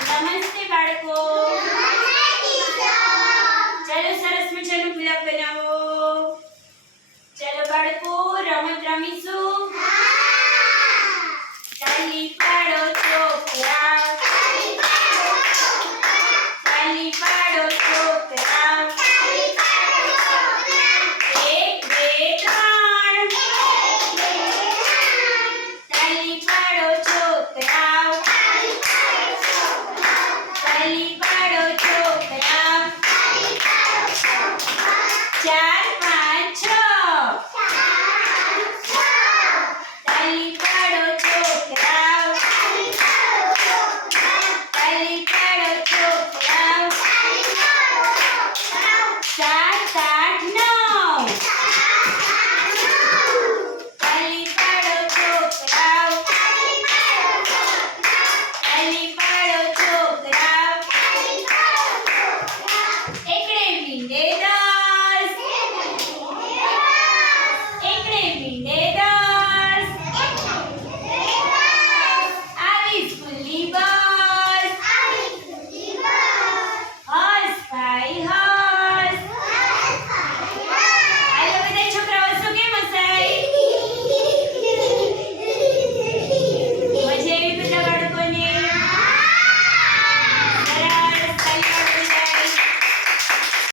નમસ્તે બાળકો Bye.